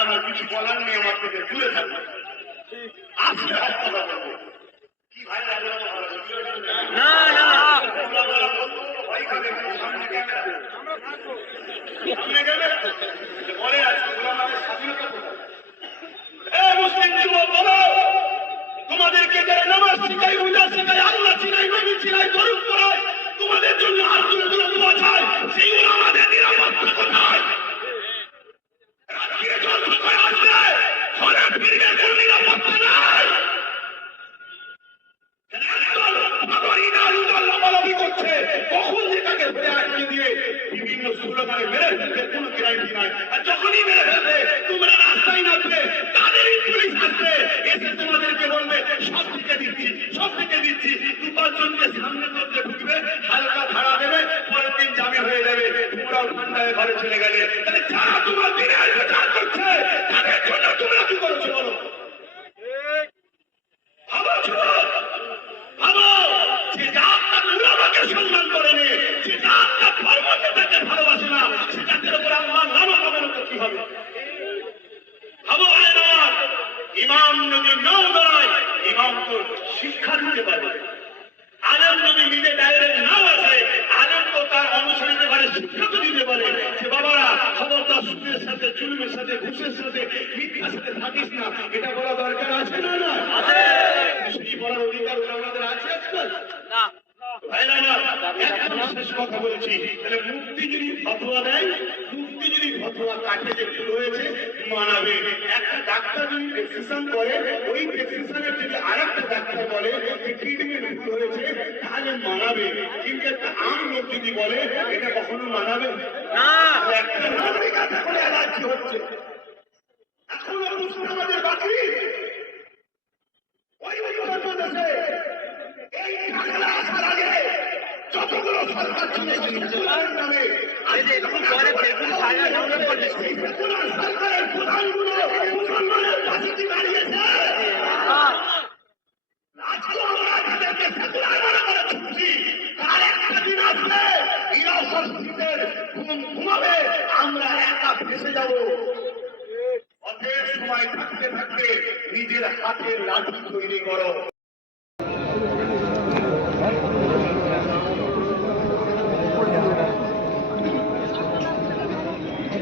আমার কিছু বলার নেই আমার থেকে দূরে থাকবে। আজকে কথা বলব কি ভাই? না না। তোমরা বলা বলব, ভয় খাবে, সামনে ক্যামেরা। সামনে গেলে বলে আছে আমাদের স্বাধীনতা মুসলিম যুবক বলো তোমাদেরকে যারা নামাজ শিখাই রোজা শিখাই আল্লাহ চিনাই নবী চিনাই পড়ায় তোমাদের জন্য আর দোয়া চায় সেইগুলো বিভিন্ন স্লোগানে মেরে ফেলবে, কোনো গ্যারান্টি নাই। আর যখনই মেরে ফেলবে, তোমরা রাস্তায় নামবে, তাদেরই পুলিশ আসবে। এসে তোমাদেরকে বলবে, সব থেকে দিচ্ছি, সব থেকে দিচ্ছি। দু পাঁচজনকে সামনে মধ্যে ঢুকবে, হালকা ভাড়া দেবে, পরের দিন জামে হয়ে যাবে। তোমরাও ঠান্ডায় ঘরে চলে গেলে। তাহলে যারা তোমার দিনের প্রচার করছে তাদের জন্য তোমরা কি করছ বলো ভাবো যুবক ভাবো যে জাত তার উলামাকে সম্মান করে নে যে জাত তার ধর্ম নেতাকে ভালোবাসে না সে জাতের উপর আল্লাহ নামা হবে না তো কি হবে ভাবো আয়নার ইমাম যদি নাও দাঁড়ায় শিক্ষা দিতে পারে। আলম যদি নিজে ডাইরেক্ট নাও আসে আলম তো তার অনুসারীতে পারে শিক্ষা তো দিতে পারে। যে বাবারা খবরদার সুদের সাথে চুলের সাথে ঘুষের সাথে মিথ্যার সাথে থাকিস না। এটা বলা দরকার আছে না না আছে। বলার অধিকার আমাদের আছে আজকাল। না। শেষ কথা বলছি। তাহলে মুক্তি যদি ফতোয়া দেয়, মুক্তি যদি ফতোয়া কাটে যে ভুল হয়েছে, মানাবে। একটা ডাক্তার যদি প্রেসক্রিপশন করে, ওই প্রেসক্রিপশনের যদি আরেকটা ডাক্তার বলে যে ট্রিটমেন্ট ভুল হয়েছে, তাহলে মানাবে। কিন্তু একটা আম লোক যদি বলে, এটা কখনো মানাবে? না। একটা নাগরিক আছে, এখন অ্যালার্জি হচ্ছে? এখনও প্রশ্ন আমাদের বাকি আমরা একা ফেসে সময় থাকতে থাকতে নিজের হাতের লাঠি তৈরি করো।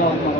no, no.